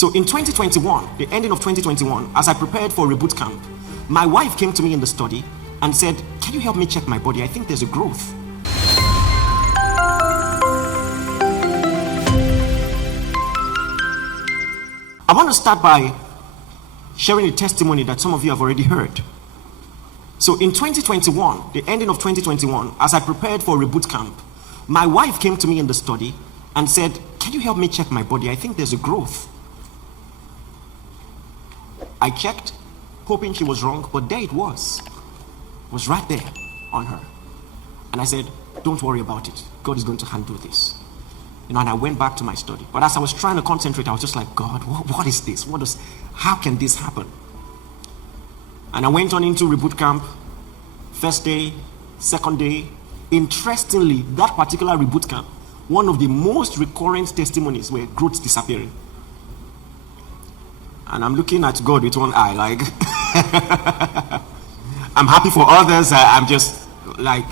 So in 2021, the ending of 2021, as I prepared for reboot camp, my wife came to me in the study and said, "Can you help me check my body? I think there's a growth." I want to start by sharing a testimony that some of you have already heard. So in 2021, the ending of 2021, as I prepared for reboot camp, my wife came to me in the study and said, "Can you help me check my body? I think there's a growth." I checked, hoping she was wrong, but there it was. It was right there on her. And I said, "Don't worry about it. God is going to handle this." And I went back to my study. But as I was trying to concentrate, I was just like, "God, what is this? How can this happen?" And I went on into reboot camp, first day, second day. Interestingly, that particular reboot camp, one of the most recurrent testimonies were growths disappearing. And I'm looking at God with one eye, like, I'm happy for others, I'm just like.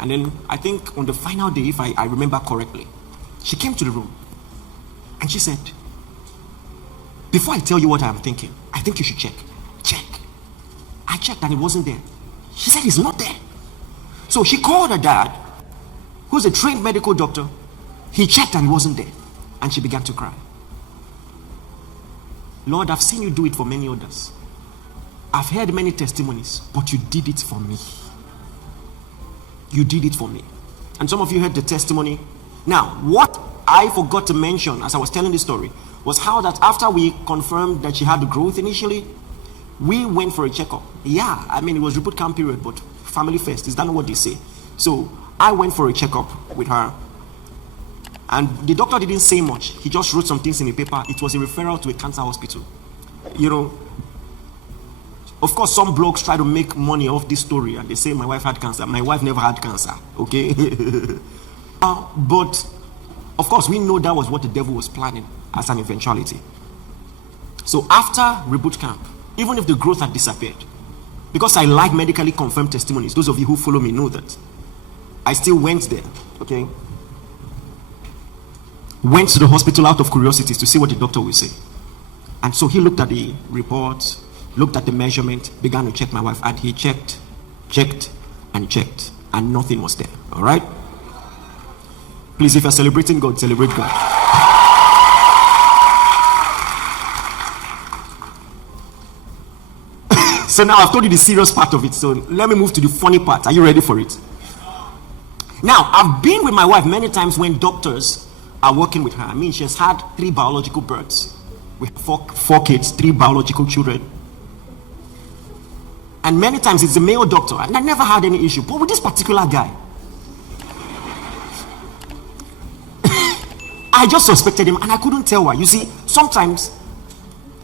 And then I think on the final day, if I remember correctly, she came to the room and she said, "Before I tell you what I'm thinking, I think you should check." Check. I checked and it wasn't there. She said, "It's not there." So she called her dad, who's a trained medical doctor. He checked and it wasn't there. And she began to cry. "Lord, I've seen you do it for many others. I've heard many testimonies, but you did it for me. You did it for me." And some of you heard the testimony. Now, what I forgot to mention as I was telling the story was how that after we confirmed that she had the growth initially, we went for a checkup. Yeah, I mean, it was reboot camp period, but family first. Is that not what they say? So I went for a checkup with her. And the doctor didn't say much. He just wrote some things in the paper. It was a referral to a cancer hospital. You know, of course, some blogs try to make money off this story and they say my wife had cancer. My wife never had cancer, okay? But, of course, we know that was what the devil was planning as an eventuality. So after reboot camp, even if the growth had disappeared, because I like medically confirmed testimonies, those of you who follow me know that, I still went there, okay? Went to the hospital out of curiosity to see what the doctor would say. And so he looked at the report, looked at the measurement, began to check my wife, and he checked, and nothing was there. All right? Please, if you're celebrating God, celebrate God. So now I've told you the serious part of it, so let me move to the funny part. Are you ready for it? Now, I've been with my wife many times when doctors are working with her. I mean, she has had 3 biological births with four kids, 3 biological children. And many times it's a male doctor, and I never had any issue. But with this particular guy, I just suspected him, and I couldn't tell why. You see, sometimes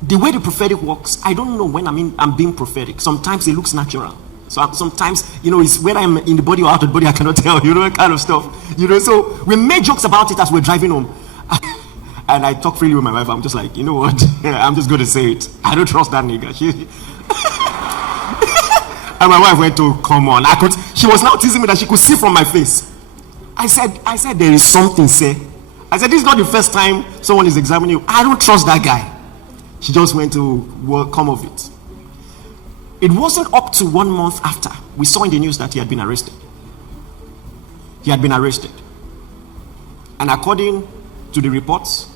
the way the prophetic works, I don't know when I'm being prophetic. Sometimes it looks natural. So sometimes, it's when I'm in the body or out of the body, I cannot tell, that kind of stuff. So we made jokes about it as we're driving home. And I talk freely with my wife. I'm just like, you know what? I'm just going to say it. I don't trust that nigga. And my wife went to, "Come on." She was now teasing me that she could see from my face. I said, "There is something, say." I said, "This is not the first time someone is examining you. I don't trust that guy." She just went to come of it. It wasn't up to 1 month after we saw in the news that he had been arrested. He had been arrested. And according to the reports,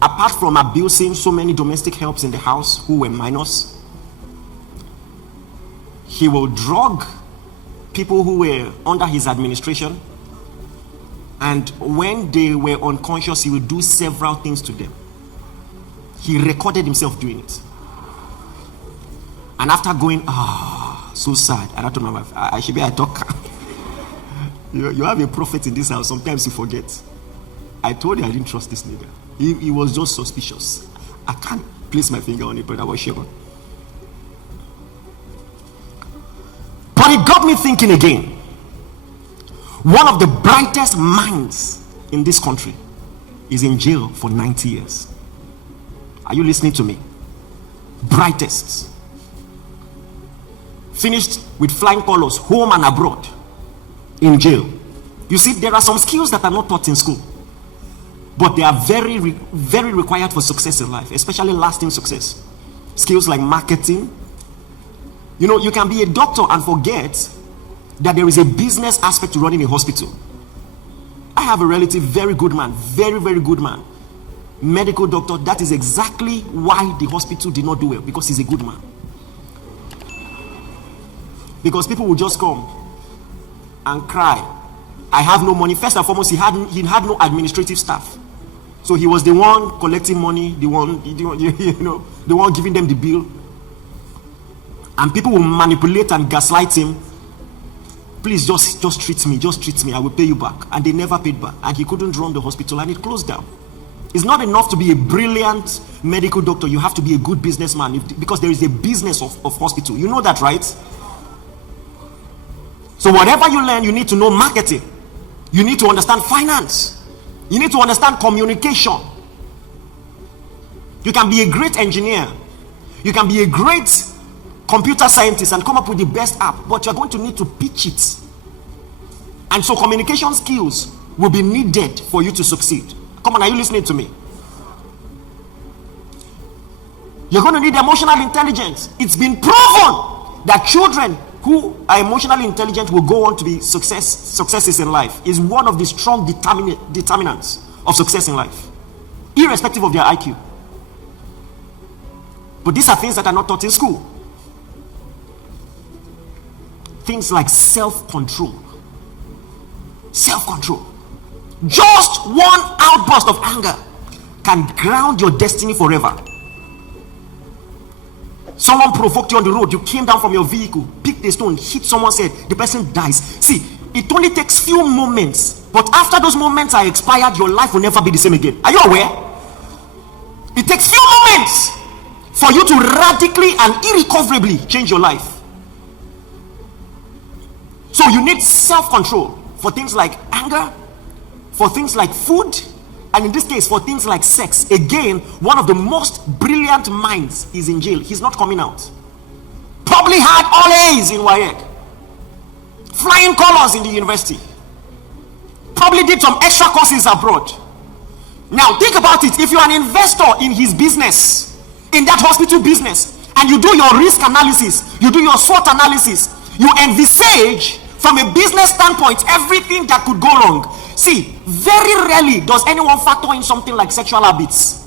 apart from abusing so many domestic helps in the house who were minors, he will drug people who were under his administration. And when they were unconscious, he would do several things to them. He recorded himself doing it. And after going, so sad, and I told my wife, I should be a talker. You have a prophet in this house, sometimes you forget. I told you I didn't trust this nigga. He was just suspicious. I can't place my finger on it, but I was sure. But it got me thinking again. One of the brightest minds in this country is in jail for 90 years. Are you listening to me? Brightest. Finished with flying colors, home and abroad, in jail. You see, there are some skills that are not taught in school. but they are very required for success in life, especially lasting success. Skills like marketing. You know, you can be a doctor and forget that there is a business aspect to running a hospital. I have a relative, very good man, very good man, medical doctor. That is exactly why the hospital did not do well, because he's a good man. Because people will just come and cry, I have no money. First and foremost, he had no administrative staff. So he was the one collecting money, the one giving them the bill. And people will manipulate and gaslight him. Please just treat me, I will pay you back. And they never paid back. And he couldn't run the hospital and it closed down. It's not enough to be a brilliant medical doctor. You have to be a good businessman, because there is a business of hospital. You know that, right? So whatever you learn, you need to know marketing. You need to understand finance. You need to understand communication. You can be a great engineer. You can be a great computer scientist and come up with the best app, but you're going to need to pitch it. And so communication skills will be needed for you to succeed. Come on, are you listening to me? You're going to need emotional intelligence. It's been proven that children who are emotionally intelligent will go on to be successes in life. Is one of the strong determinants of success in life, irrespective of their IQ. But these are things that are not taught in school. Things like self-control. Self-control. Just one outburst of anger can ground your destiny forever. Someone provoked you on the road, you came down from your vehicle, picked a stone, hit someone's head, the person dies. See, it only takes few moments, but after those moments are expired, your life will never be the same again. Are you aware? It takes few moments for you to radically and irrecoverably change your life. So you need self-control for things like anger, for things like food, and in this case, for things like sex. Again, one of the most brilliant minds is in jail. He's not coming out. Probably had all A's in WAEC. Flying colors in the university. Probably did some extra courses abroad. Now, think about it. If you're an investor in his business, in that hospital business, and you do your risk analysis, you do your SWOT analysis, you envisage from a business standpoint everything that could go wrong. See, very rarely does anyone factor in something like sexual habits.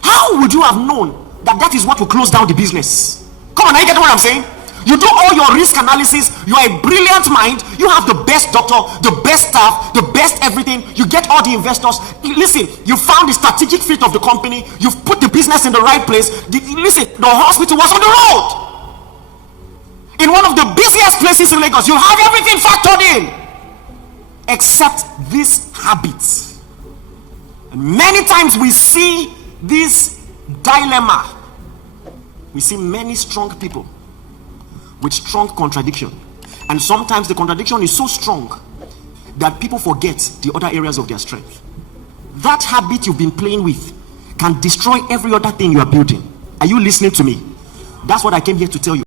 How would you have known that that is what will close down the business? Come on, are you getting what I'm saying? You do all your risk analysis, you are a brilliant mind, you have the best doctor, the best staff, the best everything, you get all the investors. Listen, you found the strategic fit of the company, you've put the business in the right place. Listen, the hospital was on the road. In one of the busiest places in Lagos, you have everything factored in. Except this habit. And many times we see this dilemma. We see many strong people with strong contradiction. And sometimes the contradiction is so strong that people forget the other areas of their strength. That habit you've been playing with can destroy every other thing you are building. Are you listening to me? That's what I came here to tell you.